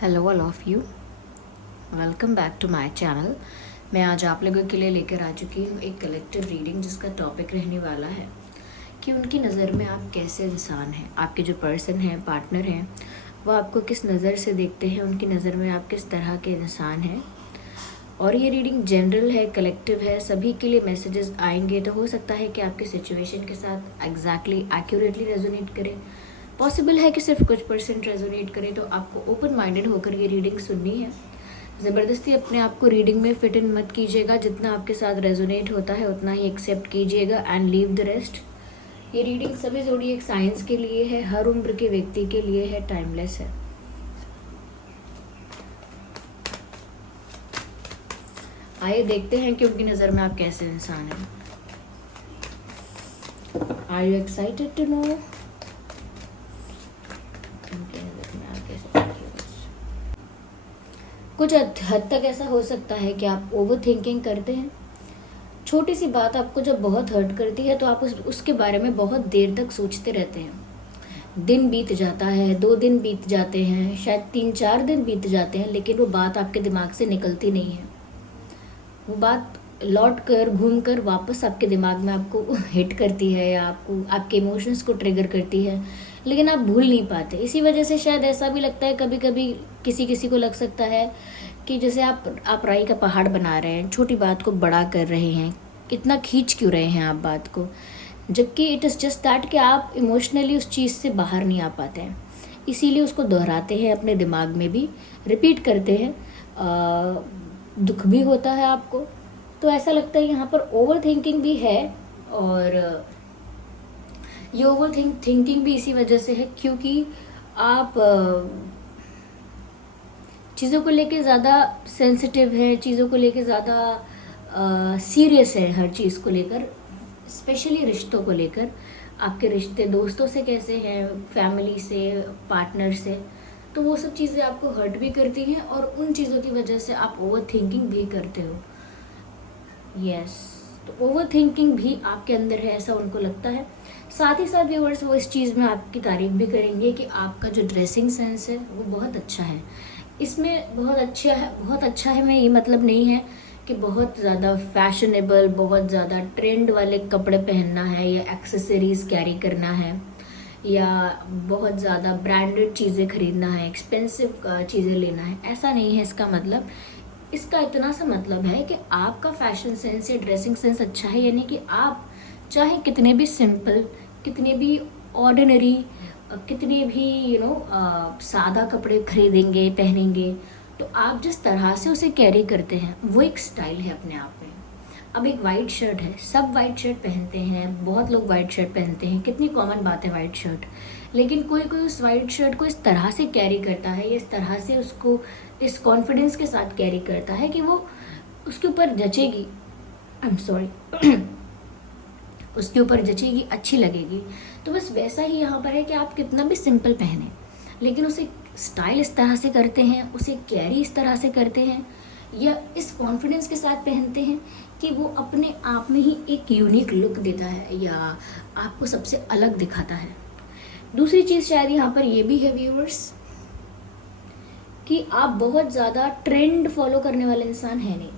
Hello all of you, welcome back to my channel. मैं आज आप लोगों के लिए लेकर आ चुकी हूँ एक कलेक्टिव रीडिंग जिसका टॉपिक रहने वाला है कि उनकी नज़र में आप कैसे इंसान हैं। आपके जो पर्सन हैं, पार्टनर हैं, वो आपको किस नज़र से देखते हैं, उनकी नज़र में आप किस तरह के इंसान हैं। और ये रीडिंग जनरल है, कलेक्टिव है, सभी के लिए मैसेजेस आएंगे। तो हो सकता है कि आपके सिचुएशन के साथ एग्जैक्टली एक्यूरेटली रेजोनेट करे। पॉसिबल है कि सिर्फ कुछ परसेंट रेजोनेट करे। तो आपको ओपन माइंडेड होकर ये रीडिंग सुननी है। ज़बरदस्ती अपने आप को रीडिंग में फिट इन मत कीजिएगा। जितना आपके साथ रेजोनेट होता है उतना ही एक्सेप्ट कीजिएगा एंड लीव द रेस्ट। ये रीडिंग सभी ज़ोडिएक साइंस के लिए है, हर उम्र के व्यक्ति के लिए है, टाइमलेस है। आइए देखते हैं कि उनकी नज़र में आप कैसे इंसान हैं। Are you excited to know उनकी नज़र में आप कैसे हैं? कुछ हद तक ऐसा हो सकता है कि आप ओवर थिंकिंग करते हैं। छोटी सी बात आपको जब बहुत हर्ट करती है तो आप उसके बारे में बहुत देर तक सोचते रहते हैं। दिन बीत जाता है, 2 दिन बीत जाते हैं, शायद 3-4 दिन बीत जाते हैं, लेकिन वो बात आपके दिमाग से निकलती नहीं है। वो बात लौट कर घूम कर वापस आपके दिमाग में आपको हिट करती है या आपको आपके इमोशंस को ट्रिगर करती है, लेकिन आप भूल नहीं पाते। इसी वजह से शायद ऐसा भी लगता है कभी कभी, किसी किसी को लग सकता है कि जैसे आप राई का पहाड़ बना रहे हैं, छोटी बात को बड़ा कर रहे हैं, कितना खींच क्यों रहे हैं आप बात को, जबकि इट इज़ जस्ट दैट कि आप इमोशनली उस चीज़ से बाहर नहीं आ पाते हैं। इसीलिए उसको दोहराते हैं, अपने दिमाग में भी रिपीट करते हैं। दुख भी होता है आपको, तो ऐसा लगता है यहाँ पर ओवर थिंकिंग भी है। और ये ओवर थिंकिंग भी इसी वजह से है क्योंकि आप चीज़ों को लेके ज़्यादा सेंसिटिव है, चीज़ों को लेके ज़्यादा सीरियस है, हर चीज़ को लेकर, स्पेशली रिश्तों को लेकर। आपके रिश्ते दोस्तों से कैसे हैं, फैमिली से, पार्टनर से, तो वो सब चीज़ें आपको हर्ट भी करती हैं और उन चीज़ों की वजह से आप ओवर थिंकिंग भी करते हो। यस, तो ओवर थिंकिंग भी आपके अंदर है, ऐसा उनको लगता है। साथ ही साथ व्यूअर्स वो इस चीज़ में आपकी तारीफ भी करेंगे कि आपका जो ड्रेसिंग सेंस है वो बहुत अच्छा है। इसमें बहुत अच्छा है, मैं ये मतलब नहीं है कि बहुत ज़्यादा फैशनेबल, बहुत ज़्यादा ट्रेंड वाले कपड़े पहनना है या एक्सेसरीज कैरी करना है या बहुत ज़्यादा ब्रांडेड चीज़ें खरीदना है, एक्सपेंसिव चीज़ें लेना है, ऐसा नहीं है इसका मतलब। इसका इतना सा मतलब है कि आपका फैशन सेंस या ड्रेसिंग सेंस अच्छा है, यानी कि आप चाहे कितने भी सिंपल, कितने भी ऑर्डिनरी, कितने भी सादा कपड़े खरीदेंगे, पहनेंगे, तो आप जिस तरह से उसे कैरी करते हैं वो एक स्टाइल है अपने आप में। अब एक वाइट शर्ट है, सब वाइट शर्ट पहनते हैं, बहुत लोग वाइट शर्ट पहनते हैं, कितनी कॉमन बात है वाइट शर्ट, लेकिन कोई कोई उस वाइट शर्ट को इस तरह से कैरी करता है, इस तरह से उसको इस कॉन्फिडेंस के साथ कैरी करता है कि वो उसके ऊपर जचेगी, आई एम सॉरी उसके ऊपर जचेगी, अच्छी लगेगी। तो बस वैसा ही यहाँ पर है कि आप कितना भी सिंपल पहने, लेकिन उसे स्टाइल इस तरह से करते हैं, उसे कैरी इस तरह से करते हैं या इस कॉन्फिडेंस के साथ पहनते हैं कि वो अपने आप में ही एक यूनिक लुक देता है या आपको सबसे अलग दिखाता है। दूसरी चीज़ शायद यहाँ पर ये भी है व्यूअर्स कि आप बहुत ज़्यादा ट्रेंड फॉलो करने वाले इंसान हैं नहीं।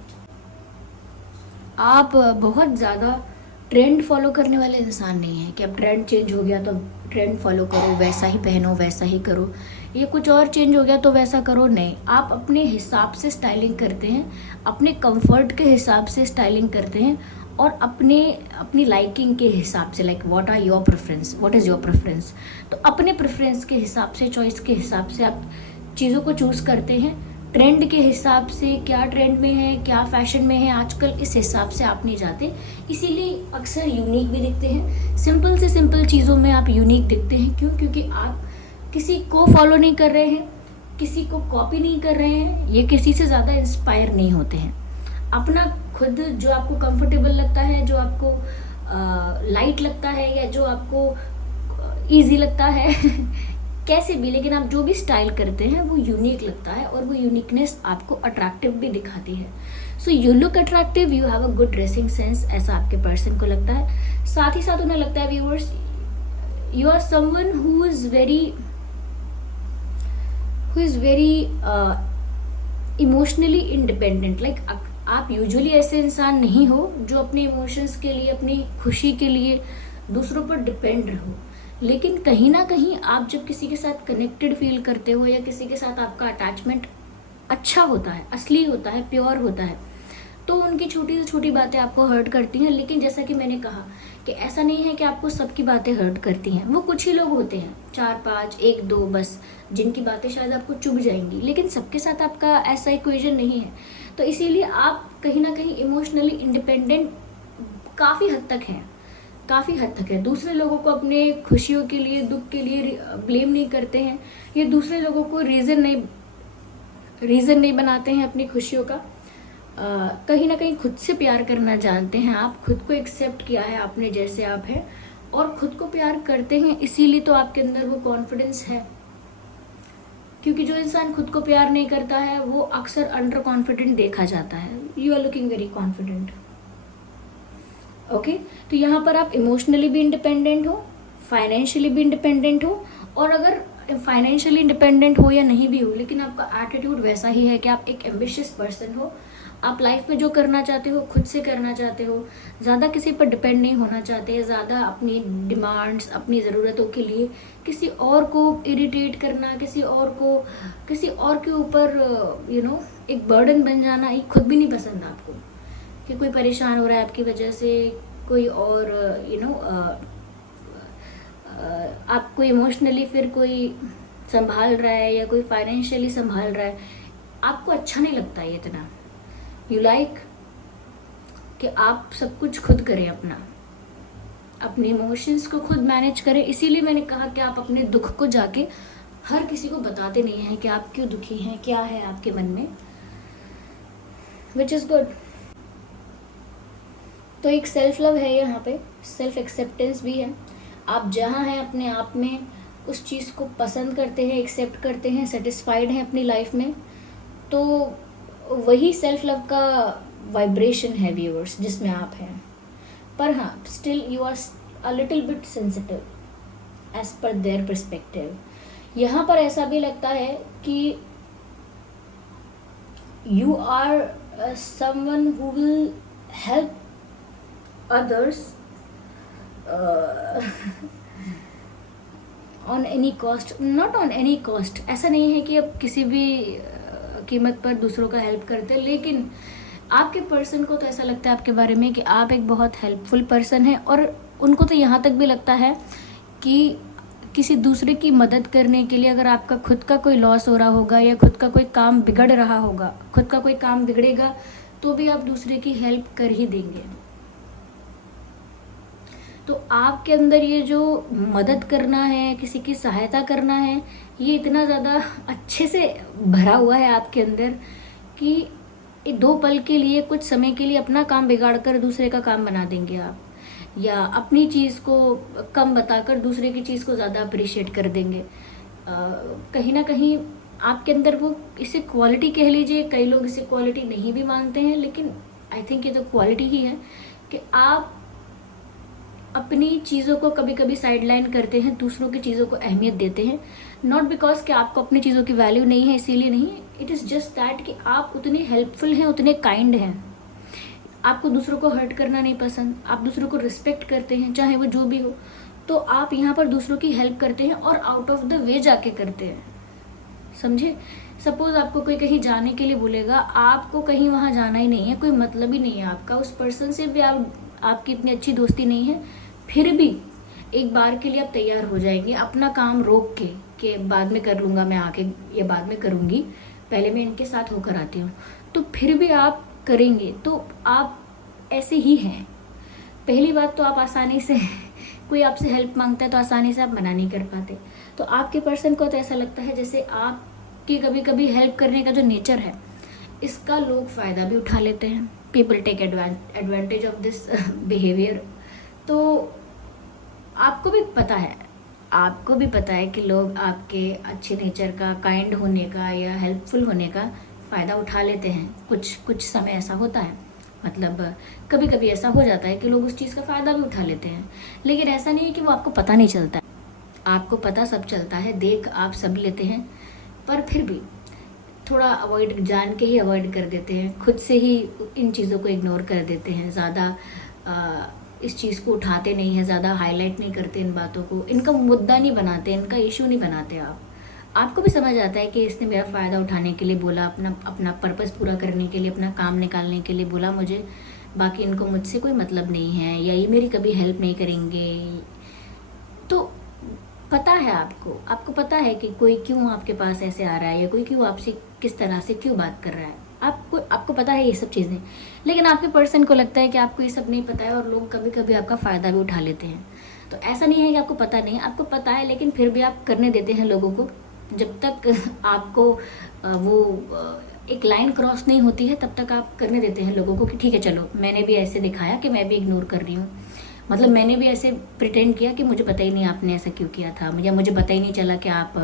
आप बहुत ज़्यादा ट्रेंड फॉलो करने वाले इंसान नहीं हैं कि अब ट्रेंड चेंज हो गया तो ट्रेंड फॉलो करो, वैसा ही पहनो, वैसा ही करो, ये कुछ और चेंज हो गया तो वैसा करो। नहीं, आप अपने हिसाब से स्टाइलिंग करते हैं, अपने कंफर्ट के हिसाब से स्टाइलिंग करते हैं और अपनी लाइकिंग के हिसाब से, like what is your preference, तो अपने प्रेफरेंस के हिसाब से, चॉइस के हिसाब से आप चीज़ों को चूज़ करते हैं। ट्रेंड के हिसाब से, क्या ट्रेंड में है, क्या फैशन में है आजकल, इस हिसाब से आप नहीं जाते, इसीलिए अक्सर यूनिक भी दिखते हैं। सिंपल से सिंपल चीज़ों में आप यूनिक दिखते हैं। क्यों? क्योंकि आप किसी को फॉलो नहीं कर रहे हैं, किसी को कॉपी नहीं कर रहे हैं, ये किसी से ज़्यादा इंस्पायर नहीं होते हैं। अपना खुद जो आपको कंफर्टेबल लगता है, जो आपको लाइट लगता है या जो आपको ईजी लगता है कैसे भी, लेकिन आप जो भी स्टाइल करते हैं वो यूनिक लगता है और वो यूनिकनेस आपको अट्रैक्टिव भी दिखाती है। So you look attractive, you have a good dressing sense, ऐसा आपके पर्सन को लगता है। साथ ही साथ उन्हें लगता है viewers, you are someone who is very who is very emotionally independent. Like आप यूजुअली ऐसे इंसान नहीं हो जो अपने इमोशंस के लिए, अपनी खुशी के लिए दूसरों पर डिपेंड रहो, लेकिन कहीं ना कहीं आप जब किसी के साथ कनेक्टेड फील करते हो या किसी के साथ आपका अटैचमेंट अच्छा होता है, असली होता है, प्योर होता है, तो उनकी छोटी से छोटी बातें आपको हर्ट करती हैं। लेकिन जैसा कि मैंने कहा कि ऐसा नहीं है कि आपको सबकी बातें हर्ट करती हैं, वो कुछ ही लोग होते हैं, 4-5, 1-2 बस, जिनकी बातें शायद आपको चुभ जाएंगी, लेकिन सबके साथ आपका ऐसा इक्वेशन नहीं है। तो इसीलिए आप कहीं ना कहीं इमोशनली इंडिपेंडेंट काफ़ी हद तक हैं, काफ़ी हद तक है। दूसरे लोगों को अपने खुशियों के लिए, दुख के लिए ब्लेम नहीं करते हैं, ये दूसरे लोगों को रीज़न नहीं बनाते हैं अपनी खुशियों का। कहीं ना कहीं खुद से प्यार करना जानते हैं आप, खुद को एक्सेप्ट किया है आपने जैसे आप हैं, और खुद को प्यार करते हैं, इसीलिए तो आपके अंदर वो कॉन्फिडेंस है। क्योंकि जो इंसान खुद को प्यार नहीं करता है वो अक्सर अंडर कॉन्फिडेंट देखा जाता है। You are looking very confident. Okay, तो यहाँ पर आप इमोशनली भी इंडिपेंडेंट हो, फाइनेंशियली भी इंडिपेंडेंट हो, और अगर फाइनेंशियली इंडिपेंडेंट हो या नहीं भी हो, लेकिन आपका एटीट्यूड वैसा ही है कि आप एक एम्बिशियस पर्सन हो, आप लाइफ में जो करना चाहते हो खुद से करना चाहते हो, ज़्यादा किसी पर डिपेंड नहीं होना चाहते, ज़्यादा अपनी डिमांड्स, अपनी ज़रूरतों के लिए किसी और को इरिटेट करना, किसी और के ऊपर एक बर्डन बन जाना, ये खुद भी नहीं पसंद आपको, कि कोई परेशान हो रहा है आपकी वजह से, कोई और आपको इमोशनली फिर कोई संभाल रहा है या कोई फाइनेंशियली संभाल रहा है, आपको अच्छा नहीं लगता ये इतना। यू लाइक कि आप सब कुछ खुद करें, अपने इमोशंस को खुद मैनेज करें। इसीलिए मैंने कहा कि आप अपने दुख को जाके हर किसी को बताते नहीं हैं कि आप क्यों दुखी हैं, क्या है आपके मन में, विच इज़ गुड। तो एक सेल्फ लव है यहाँ पे, सेल्फ एक्सेप्टेंस भी है। आप जहाँ हैं अपने आप में उस चीज़ को पसंद करते हैं, एक्सेप्ट करते हैं, सेटिस्फाइड हैं अपनी लाइफ में, तो वही सेल्फ लव का वाइब्रेशन है व्यूअर्स, जिसमें आप हैं। पर हाँ, still you are a little bit sensitive as per their perspective. यहाँ पर ऐसा भी लगता है कि you are someone who will help others on any cost, not on any cost। ऐसा नहीं है कि आप किसी भी कीमत पर दूसरों का हेल्प करते हैं, लेकिन आपके पर्सन को तो ऐसा लगता है आपके बारे में कि आप एक बहुत हेल्पफुल पर्सन हैं, और उनको तो यहाँ तक भी लगता है कि किसी दूसरे की मदद करने के लिए अगर आपका खुद का कोई लॉस हो रहा होगा या खुद का कोई काम बिगड़ रहा होगा, खुद का कोई काम बिगड़ेगा, तो भी आप दूसरे की हेल्प कर ही देंगे। तो आपके अंदर ये जो मदद करना है, किसी की सहायता करना है, ये इतना ज़्यादा अच्छे से भरा हुआ है आपके अंदर कि 2 पल के लिए, कुछ समय के लिए अपना काम बिगाड़ कर दूसरे का काम बना देंगे आप, या अपनी चीज़ को कम बताकर दूसरे की चीज़ को ज़्यादा अप्रिशिएट कर देंगे। कहीं ना कहीं आपके अंदर वो, इसे क्वालिटी कह लीजिए, कई लोग इसे क्वालिटी नहीं भी मानते हैं, लेकिन आई थिंक ये तो क्वालिटी ही है कि आप अपनी चीज़ों को कभी कभी साइडलाइन करते हैं, दूसरों की चीज़ों को अहमियत देते हैं। नॉट बिकॉज कि आपको अपनी चीज़ों की वैल्यू नहीं है इसीलिए नहीं, इट इज़ जस्ट दैट कि आप उतने हेल्पफुल हैं, उतने काइंड हैं, आपको दूसरों को हर्ट करना नहीं पसंद, आप दूसरों को रिस्पेक्ट करते हैं, चाहे वो जो भी हो, तो आप यहाँ पर दूसरों की हेल्प करते हैं और आउट ऑफ द वे जाके करते हैं, समझे। सपोज आपको कोई कहीं जाने के लिए बोलेगा, आपको कहीं वहाँ जाना ही नहीं है, कोई मतलब ही नहीं है आपका उस पर्सन से भी, आपकी इतनी अच्छी दोस्ती नहीं है, फिर भी एक बार के लिए आप तैयार हो जाएंगे अपना काम रोक के कि बाद में कर लूँगा मैं आके, या बाद में करूँगी, पहले मैं इनके साथ होकर आती हूँ, तो फिर भी आप करेंगे। तो आप ऐसे ही हैं। पहली बात तो आप आसानी से कोई आपसे हेल्प मांगता है तो आसानी से आप मना नहीं कर पाते, तो आपके पर्सन को तो ऐसा लगता है जैसे आपकी कभी कभी हेल्प करने का जो नेचर है, इसका लोग फ़ायदा भी उठा लेते हैं, people take advantage of this behaviour. तो आपको भी पता है कि लोग आपके अच्छे नेचर का, काइंड होने का या हेल्पफुल होने का फ़ायदा उठा लेते हैं। कुछ समय ऐसा होता है, मतलब कभी कभी ऐसा हो जाता है कि लोग उस चीज़ का फ़ायदा भी उठा लेते हैं, लेकिन ऐसा नहीं है कि वो आपको पता नहीं चलता है, आपको पता सब चलता है, देख आप सब लेते हैं, पर फिर भी थोड़ा अवॉइड, जान के ही अवॉइड कर देते हैं, खुद से ही इन चीज़ों को इग्नोर कर देते हैं, ज़्यादा इस चीज़ को उठाते नहीं हैं, ज़्यादा हाईलाइट नहीं करते इन बातों को, इनका मुद्दा नहीं बनाते, इनका इशू नहीं बनाते। आपको भी समझ आता है कि इसने मेरा फ़ायदा उठाने के लिए बोला, अपना अपना पर्पस पूरा करने के लिए, अपना काम निकालने के लिए बोला मुझे, बाकी इनको मुझसे कोई मतलब नहीं है, या ये मेरी कभी हेल्प नहीं करेंगे। तो पता है आपको पता है कि कोई क्यों आपके पास ऐसे आ रहा है, या कोई क्यों आपसे किस तरह से क्यों बात कर रहा है, आपको पता है ये सब चीज़ें। लेकिन आपके पर्सन को लगता है कि आपको ये सब नहीं पता है, और लोग कभी कभी आपका फ़ायदा भी उठा लेते हैं। तो ऐसा नहीं है कि आपको पता नहीं है, आपको पता है, लेकिन फिर भी आप करने देते हैं लोगों को। जब तक आपको वो एक लाइन क्रॉस नहीं होती है, तब तक आप करने देते हैं लोगों को कि ठीक है चलो, मैंने भी ऐसे दिखाया कि मैं भी इग्नोर कर रही हूँ, मतलब मैंने भी ऐसे प्रिटेंड किया कि मुझे पता ही नहीं आपने ऐसा क्यों किया था, या मुझे पता ही नहीं चला कि आप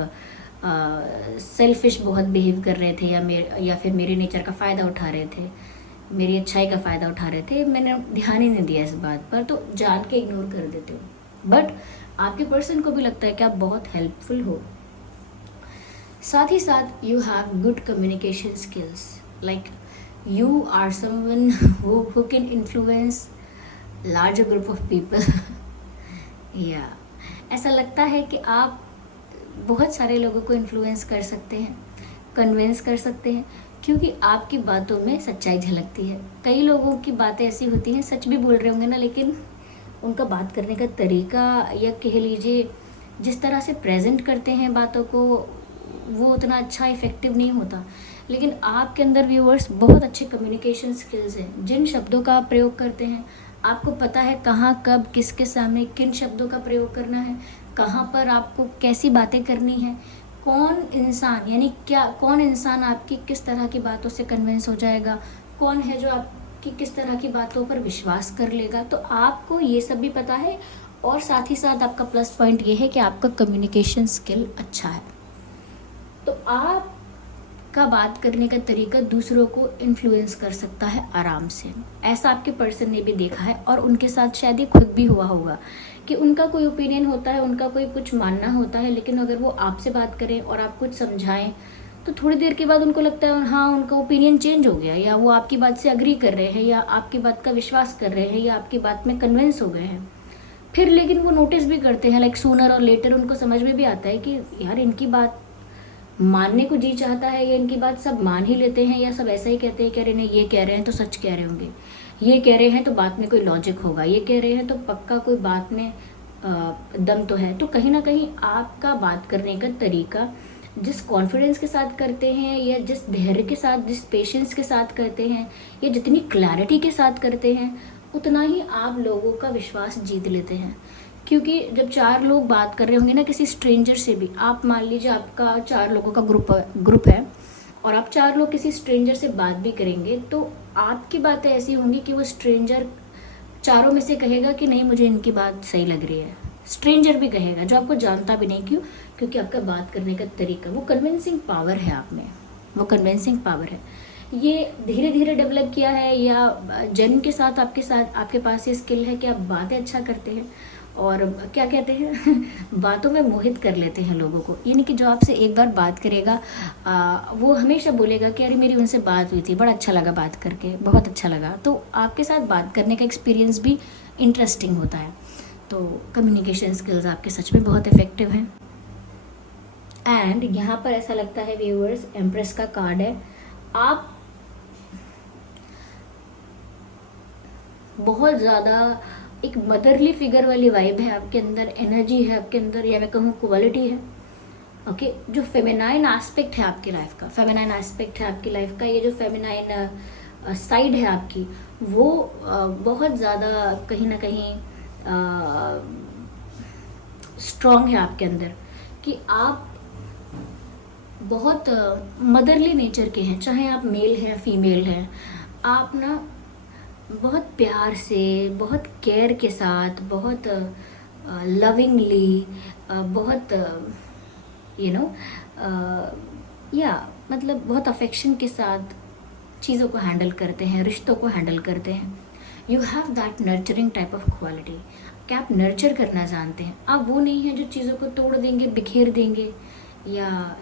सेल्फिश बहुत बिहेव कर रहे थे, या फिर मेरे नेचर का फ़ायदा उठा रहे थे, मेरी अच्छाई का फ़ायदा उठा रहे थे, मैंने ध्यान ही नहीं दिया इस बात पर, तो जान के इग्नोर कर देते हो। बट आपके पर्सन को भी लगता है कि आप बहुत हेल्पफुल हो। साथ ही साथ you have good communication skills, like you are someone who can influence larger group of people. या ऐसा लगता है कि आप बहुत सारे लोगों को इन्फ्लुएंस कर सकते हैं, कन्विंस कर सकते हैं, क्योंकि आपकी बातों में सच्चाई झलकती है। कई लोगों की बातें ऐसी होती हैं, सच भी बोल रहे होंगे ना, लेकिन उनका बात करने का तरीका, या कह लीजिए जिस तरह से प्रेजेंट करते हैं बातों को, वो उतना अच्छा इफ़ेक्टिव नहीं होता। लेकिन आपके अंदर व्यूअर्स बहुत अच्छे कम्युनिकेशन स्किल्स हैं। जिन शब्दों का आप प्रयोग करते हैं, आपको पता है कहाँ, कब, किसके सामने किन शब्दों का प्रयोग करना है, कहाँ पर आपको कैसी बातें करनी है, कौन इंसान, यानी क्या कौन इंसान आपकी किस तरह की बातों से कन्विंस हो जाएगा, कौन है जो आपकी किस तरह की बातों पर विश्वास कर लेगा। तो आपको ये सब भी पता है, और साथ ही साथ आपका प्लस पॉइंट ये है कि आपका कम्युनिकेशन स्किल अच्छा है। तो आपका बात करने का तरीका दूसरों को इन्फ्लुएंस कर सकता है आराम से। ऐसा आपके पर्सन ने भी देखा है, और उनके साथ शायद ये खुद भी हुआ होगा कि उनका कोई ओपिनियन होता है, उनका कोई कुछ मानना होता है, लेकिन अगर वो आपसे बात करें और आप कुछ समझाएं, तो थोड़ी देर के बाद उनको लगता है हाँ उनका ओपिनियन चेंज हो गया, या वो आपकी बात से अग्री कर रहे हैं, या आपकी बात का विश्वास कर रहे हैं, या आपकी बात में कन्विंस हो गए हैं। फिर लेकिन वो नोटिस भी करते हैं, लाइक सूनर और लेटर उनको समझ में भी आता है कि यार इनकी बात मानने को जी चाहता है, या इनकी बात सब मान ही लेते हैं, या सब ऐसा ही कहते हैं कि अरे नहीं ये कह रहे हैं तो सच कह रहे होंगे, ये कह रहे हैं तो बात में कोई लॉजिक होगा, ये कह रहे हैं तो पक्का कोई बात में दम तो है। तो कहीं ना कहीं आपका बात करने का तरीका जिस कॉन्फिडेंस के साथ करते हैं, या जिस धैर्य के साथ, जिस पेशेंस के साथ करते हैं, या जितनी क्लैरिटी के साथ करते हैं, उतना ही आप लोगों का विश्वास जीत लेते हैं। क्योंकि जब 4 लोग बात कर रहे होंगे ना किसी स्ट्रेंजर से भी, आप मान लीजिए आपका 4 लोगों का ग्रुप है, और आप 4 लोग किसी स्ट्रेंजर से बात भी करेंगे, तो आपकी बातें ऐसी होंगी कि वो स्ट्रेंजर चारों में से कहेगा कि नहीं मुझे इनकी बात सही लग रही है। स्ट्रेंजर भी कहेगा जो आपको जानता भी नहीं, क्यों? क्योंकि आपका बात करने का तरीका, वो कन्विंसिंग पावर है आप में, वो कन्विंसिंग पावर है। ये धीरे धीरे डेवलप किया है, या जन्म के साथ आपके पास ये स्किल है कि आप बातें अच्छा करते हैं, और क्या कहते हैं बातों में मोहित कर लेते हैं लोगों को। यानी कि जो आपसे एक बार बात करेगा वो हमेशा बोलेगा कि अरे मेरी उनसे बात हुई थी, बड़ा अच्छा लगा बात करके, बहुत अच्छा लगा। तो आपके साथ बात करने का एक्सपीरियंस भी इंटरेस्टिंग होता है। तो कम्युनिकेशन स्किल्स आपके सच में बहुत इफेक्टिव हैं। एंड यहाँ पर ऐसा लगता है व्यूअर्स, एम्प्रेस का कार्ड है, आप बहुत ज़्यादा एक मदरली फिगर वाली वाइब है आपके अंदर, एनर्जी है आपके अंदर, या मैं कहूँ क्वालिटी है। ओके, जो फेमिनाइन एस्पेक्ट है आपकी लाइफ का, फेमिनाइन एस्पेक्ट है आपकी लाइफ का, ये जो फेमिनाइन साइड है आपकी, वो बहुत ज़्यादा कहीं ना कहीं स्ट्रॉन्ग है आपके अंदर, कि आप बहुत मदरली नेचर के हैं, चाहे आप मेल हैं फीमेल हैं, आप ना बहुत प्यार से, बहुत केयर के साथ, बहुत लविंगली, बहुत मतलब बहुत अफेक्शन के साथ चीज़ों को हैंडल करते हैं, रिश्तों को हैंडल करते हैं। You have that nurturing type of quality, कि आप नर्चर करना जानते हैं। आप वो नहीं हैं जो चीज़ों को तोड़ देंगे, बिखेर देंगे, या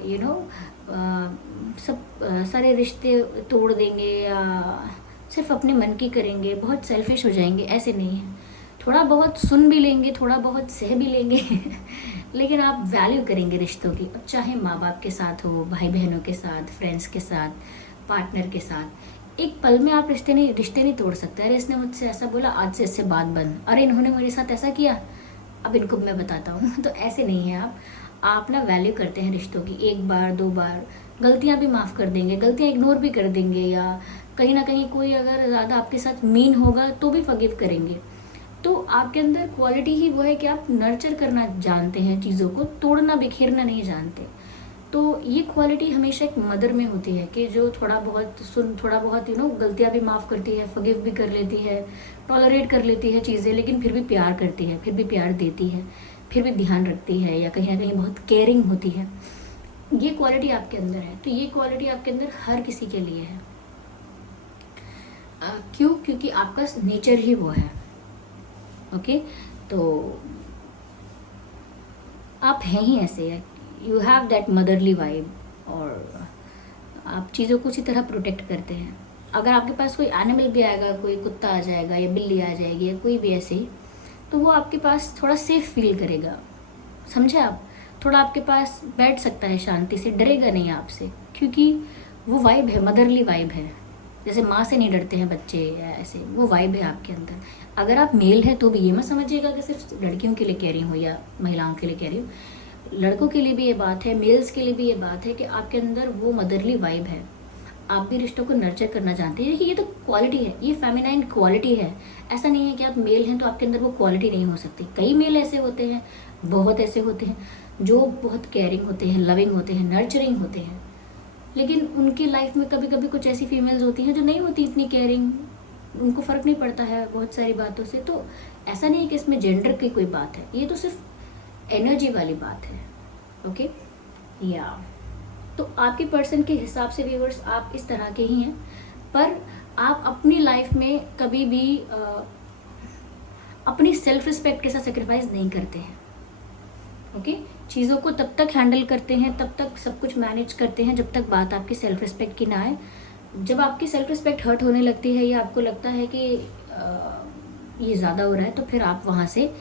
सारे रिश्ते तोड़ देंगे या सिर्फ अपने मन की करेंगे, बहुत सेल्फिश हो जाएंगे, ऐसे नहीं है। थोड़ा बहुत सुन भी लेंगे, थोड़ा बहुत सह भी लेंगे लेकिन आप वैल्यू करेंगे रिश्तों की, चाहे माँ बाप के साथ हो, भाई बहनों के साथ, फ्रेंड्स के साथ, पार्टनर के साथ। एक पल में आप रिश्ते नहीं तोड़ सकते। अरे इसने मुझसे ऐसा बोला, आज से इससे बात बंद। अरे इन्होंने मेरे साथ ऐसा किया, अब इनको मैं बताता हूँ तो ऐसे नहीं है। आप ना वैल्यू करते हैं रिश्तों की। एक बार 2 बार गलतियाँ भी माफ़ कर देंगे, गलतियाँ इग्नोर भी कर देंगे, या कहीं ना कहीं कोई अगर ज़्यादा आपके साथ मीन होगा तो भी फॉरगिव करेंगे। तो आपके अंदर क्वालिटी ही वो है कि आप नर्चर करना जानते हैं, चीज़ों को तोड़ना बिखेरना नहीं जानते। तो ये क्वालिटी हमेशा एक मदर में होती है कि जो थोड़ा बहुत गलतियाँ भी माफ़ करती है, फॉरगिव भी कर लेती है, टॉलरेट कर लेती है चीज़ें, लेकिन फिर भी प्यार करती है, फिर भी प्यार देती है, फिर भी ध्यान रखती है, या कहीं ना कहीं बहुत केयरिंग होती है। ये क्वालिटी आपके अंदर है। तो ये क्वालिटी आपके अंदर हर किसी के लिए है। क्यों? क्योंकि आपका नेचर ही वो है। ओके, तो आप हैं ही ऐसे, you have that motherly vibe, और आप चीज़ों को उसी तरह प्रोटेक्ट करते हैं। अगर आपके पास कोई एनिमल भी आएगा, कोई कुत्ता आ जाएगा या बिल्ली आ जाएगी या कोई भी ऐसे ही, तो वो आपके पास थोड़ा सेफ फील करेगा, समझे आप? थोड़ा आपके पास बैठ सकता है शांति से, डरेगा नहीं आपसे, क्योंकि वो वाइब है, मदरली वाइब है। जैसे माँ से नहीं डरते हैं बच्चे, या ऐसे वो वाइब है आपके अंदर। अगर आप मेल हैं तो भी ये मत समझिएगा कि सिर्फ लड़कियों के लिए कह रही हूँ या महिलाओं के लिए कह रही हूँ, लड़कों के लिए भी ये बात है, मेल्स के लिए भी ये बात है कि आपके अंदर वो मदरली वाइब है। आप भी रिश्तों को नर्चर करना जानते हैं। देखिए, ये तो क्वालिटी है, ये फेमिनाइन क्वालिटी है। ऐसा नहीं है कि आप मेल हैं तो आपके अंदर वो क्वालिटी नहीं हो सकती। कई मेल ऐसे होते हैं, बहुत ऐसे होते हैं जो बहुत केयरिंग होते हैं, लविंग होते हैं, नर्चरिंग होते हैं, लेकिन उनकी लाइफ में कभी कभी कुछ ऐसी फीमेल्स होती हैं जो नहीं होती इतनी केयरिंग, उनको फ़र्क नहीं पड़ता है बहुत सारी बातों से। तो ऐसा नहीं है कि इसमें जेंडर की कोई बात है, ये तो सिर्फ एनर्जी वाली बात है। ओके, या तो आपके पर्सन के हिसाब से व्यूअर्स आप इस तरह के ही हैं, पर आप अपनी लाइफ में कभी भी अपनी सेल्फ रिस्पेक्ट के साथ सेक्रीफाइस नहीं करते हैं। ओके, चीज़ों को तब तक हैंडल करते हैं, तब तक सब कुछ मैनेज करते हैं जब तक बात आपकी सेल्फ रिस्पेक्ट की ना आए। जब आपकी सेल्फ रिस्पेक्ट हर्ट होने लगती है या आपको लगता है कि ये ज़्यादा हो रहा है, तो फिर आप वहाँ से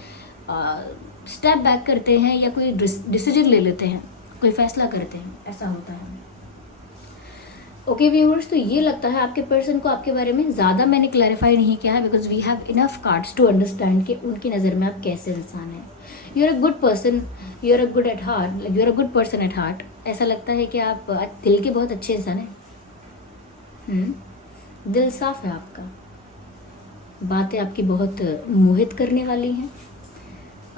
स्टेप बैक करते हैं या कोई डिसीजन ले लेते हैं, कोई फैसला करते हैं, ऐसा होता है। ओके व्यूअर्स, तो ये लगता है आपके पर्सन को आपके बारे में ज़्यादा मैंने क्लैरिफाई नहीं किया है, because we have enough cards to understand कि उनकी नज़र में आप कैसे इंसान हैं। You are a good person, you are a good at heart, like you are a good person at heart. ऐसा लगता है कि आप दिल के बहुत अच्छे इंसान हैं। दिल साफ है आपका, बातें आपकी बहुत मोहित करने वाली हैं।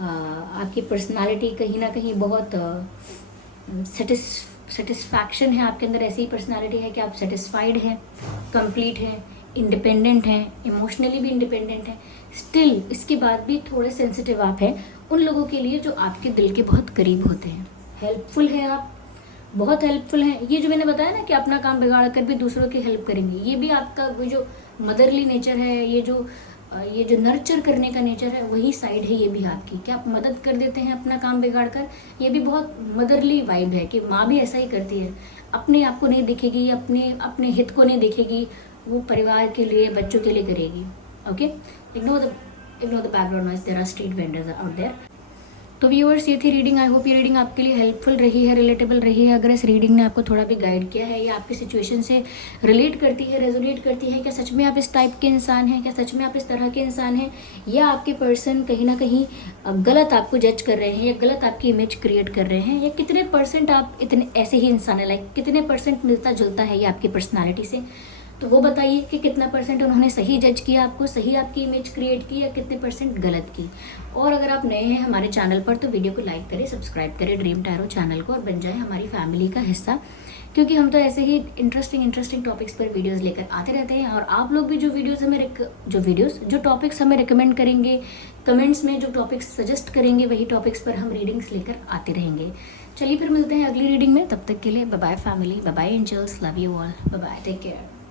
आपकी पर्सनालिटी कहीं ना कहीं बहुत सेटिस्फैक्शन है आपके अंदर। ऐसी पर्सनालिटी है कि आप सेटिस्फाइड हैं, कंप्लीट हैं, इंडिपेंडेंट हैं, इमोशनली भी इंडिपेंडेंट हैं। स्टिल इसके बाद भी थोड़े सेंसिटिव आप हैं उन लोगों के लिए जो आपके दिल के बहुत करीब होते हैं। हेल्पफुल हैं आप, बहुत हेल्पफुल हैं। ये जो मैंने बताया ना कि अपना काम बिगाड़ कर भी दूसरों की हेल्प करेंगे, ये भी आपका वो जो मदरली नेचर है, ये जो नर्चर करने का नेचर है, वही साइड है ये भी आपकी, कि आप मदद कर देते हैं अपना काम बिगाड़ कर। ये भी बहुत मदरली वाइब है कि माँ भी ऐसा ही करती है, अपने आप को नहीं देखेगी, अपने हित को नहीं देखेगी, वो परिवार के लिए, बच्चों के लिए करेगी। Okay, ignore the background noise, there are street vendors out there. तो व्यूअर्स, ये थी रीडिंग। आई होप ये रीडिंग आपके लिए हेल्पफुल रही है, रिलेटेबल रही है। अगर इस रीडिंग ने आपको थोड़ा भी गाइड किया है या आपकी सिचुएशन से रिलेट करती है, रेजोनेट करती है, क्या सच में आप इस टाइप के इंसान हैं, क्या सच में आप इस तरह के इंसान हैं, या आपके पर्सन कहीं ना कहीं गलत आपको जज कर रहे हैं या गलत आपकी इमेज क्रिएट कर रहे हैं, या कितने परसेंट आप इतने ऐसे ही इंसान है, लाइक कितने परसेंट मिलता जुलता है ये आपकी पर्सनैलिटी से, तो वो बताइए कि कितना परसेंट उन्होंने सही जज किया आपको, सही आपकी इमेज क्रिएट की, या कितने परसेंट गलत की। और अगर आप नए हैं हमारे चैनल पर तो वीडियो को लाइक करें, सब्सक्राइब करें ड्रीम टैरो चैनल को, और बन जाए हमारी फैमिली का हिस्सा, क्योंकि हम तो ऐसे ही इंटरेस्टिंग टॉपिक्स पर वीडियोस लेकर आते रहते हैं। और आप लोग भी जो टॉपिक्स हमें रिकमेंड करेंगे, कमेंट्स में जो टॉपिक्स सजेस्ट करेंगे, वही टॉपिक्स पर हम रीडिंग्स लेकर आते रहेंगे। चलिए फिर मिलते हैं अगली रीडिंग में, तब तक के लिए bye bye family, bye bye angels, love you all, bye bye, take care.